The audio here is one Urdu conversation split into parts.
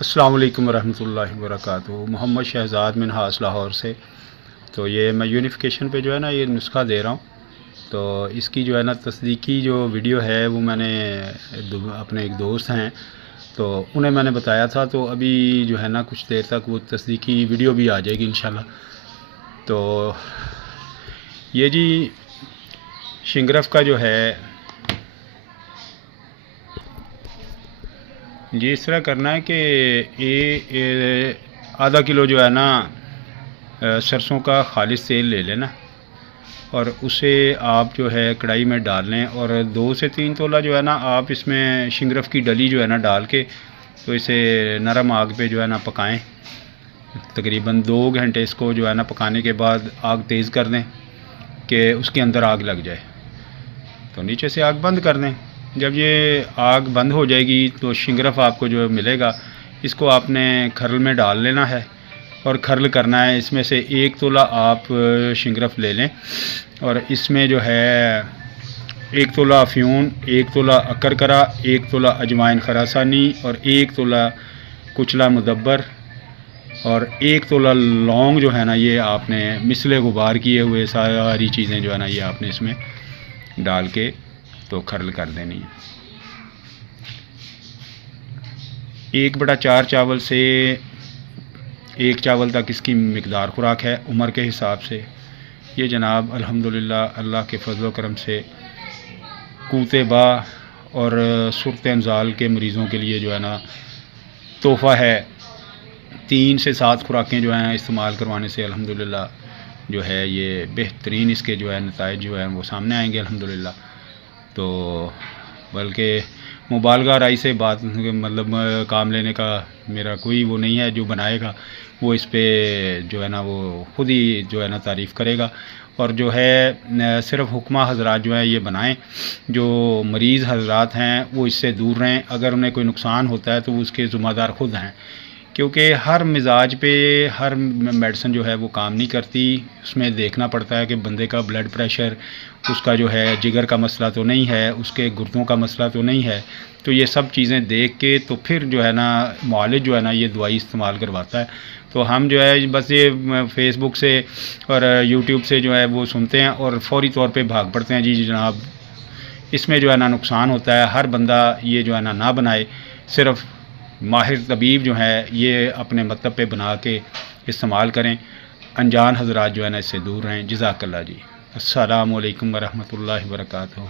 السلام علیکم ورحمۃ اللہ وبرکاتہ۔ محمد شہزاد منہاس لاہور سے۔ تو یہ میں یونیفیکیشن پہ جو ہے نا یہ نسخہ دے رہا ہوں، تو اس کی جو ہے نا تصدیقی جو ویڈیو ہے وہ میں نے اپنے ایک دوست ہیں تو انہیں میں نے بتایا تھا، تو ابھی جو ہے نا کچھ دیر تک وہ تصدیقی ویڈیو بھی آ جائے گی انشاءاللہ۔ تو یہ جی شنگرف کا جو ہے جی اس طرح کرنا ہے کہ یہ آدھا کلو جو ہے نا سرسوں کا خالص تیل لے لینا، اور اسے آپ جو ہے کڑھائی میں ڈال لیں، اور 2 سے 3 تولہ جو ہے نا آپ اس میں شنگرف کی ڈلی جو ہے نا ڈال کے تو اسے نرم آگ پہ جو ہے نا پکائیں۔ تقریباً 2 گھنٹے اس کو جو ہے نا پکانے کے بعد آگ تیز کر دیں کہ اس کے اندر آگ لگ جائے، تو نیچے سے آگ بند کر دیں۔ جب یہ آگ بند ہو جائے گی تو شنگرف آپ کو جو ملے گا اس کو آپ نے کھرل میں ڈال لینا ہے اور کھرل کرنا ہے۔ اس میں سے 1 تولہ آپ شنگرف لے لیں، اور اس میں جو ہے 1 تولہ افیون، 1 تولہ اکرکرا، 1 تولہ اجوائن خراسانی، اور 1 تولہ کچلا مدبر، اور 1 تولہ لونگ جو ہے نا یہ آپ نے مثل غبار کیے ہوئے ساری چیزیں جو ہے نا یہ آپ نے اس میں ڈال کے تو کھرل کر دینی ہے۔ 1/4 چاول سے 1 چاول تک اس کی مقدار خوراک ہے عمر کے حساب سے۔ یہ جناب الحمدللہ اللہ کے فضل و کرم سے قوت با اور صورت انزال کے مریضوں کے لیے جو ہے نا تحفہ ہے۔ 3 سے 7 خوراکیں جو ہیں استعمال کروانے سے الحمدللہ جو ہے یہ بہترین اس کے جو ہے نتائج جو ہیں وہ سامنے آئیں گے الحمدللہ۔ تو بلکہ مبالغہ رائی سے بات مطلب کام لینے کا میرا کوئی وہ نہیں ہے، جو بنائے گا وہ اس پہ جو ہے نا وہ خود ہی جو ہے نا تعریف کرے گا۔ اور جو ہے صرف حکمہ حضرات جو ہیں یہ بنائیں، جو مریض حضرات ہیں وہ اس سے دور رہیں۔ اگر انہیں کوئی نقصان ہوتا ہے تو وہ اس کے ذمہ دار خود ہیں، کیونکہ ہر مزاج پہ ہر میڈیسن جو ہے وہ کام نہیں کرتی۔ اس میں دیکھنا پڑتا ہے کہ بندے کا بلڈ پریشر، اس کا جو ہے جگر کا مسئلہ تو نہیں ہے، اس کے گردوں کا مسئلہ تو نہیں ہے، تو یہ سب چیزیں دیکھ کے تو پھر جو ہے نا معالج جو ہے نا یہ دوائی استعمال کرواتا ہے۔ تو ہم جو ہے بس یہ فیس بک سے اور یوٹیوب سے جو ہے وہ سنتے ہیں اور فوری طور پہ بھاگ پڑتے ہیں، جی جناب اس میں جو ہے نا نقصان ہوتا ہے۔ ہر بندہ یہ جو ہے نا نہ بنائے، صرف ماہر طبیب جو ہے یہ اپنے مطلب پہ بنا کے استعمال کریں۔ انجان حضرات جو ہے نا اس سے دور رہیں۔ جزاک اللہ جی۔ السلام علیکم ورحمۃ اللہ وبرکاتہ۔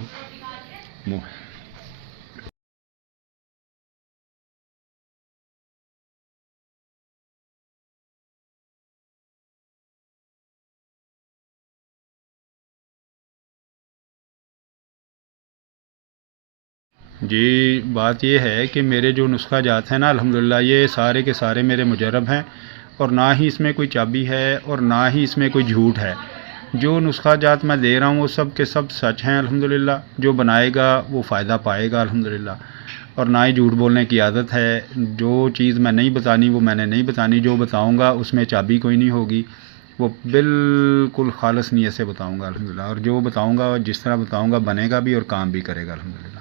جی بات یہ ہے کہ میرے جو نسخہ جات ہیں نا الحمدللہ یہ سارے کے سارے میرے مجرب ہیں، اور نہ ہی اس میں کوئی چابی ہے اور نہ ہی اس میں کوئی جھوٹ ہے۔ جو نسخہ جات میں دے رہا ہوں وہ سب کے سب سچ ہیں الحمدللہ۔ جو بنائے گا وہ فائدہ پائے گا الحمدللہ، اور نہ ہی جھوٹ بولنے کی عادت ہے۔ جو چیز میں نہیں بتانی وہ میں نے نہیں بتانی، جو بتاؤں گا اس میں چابی کوئی نہیں ہوگی، وہ بالکل خالص نیت سے بتاؤں گا الحمدللہ، اور جو بتاؤں گا جس طرح بتاؤں گا بنے گا بھی اور کام بھی کرے گا الحمدللہ۔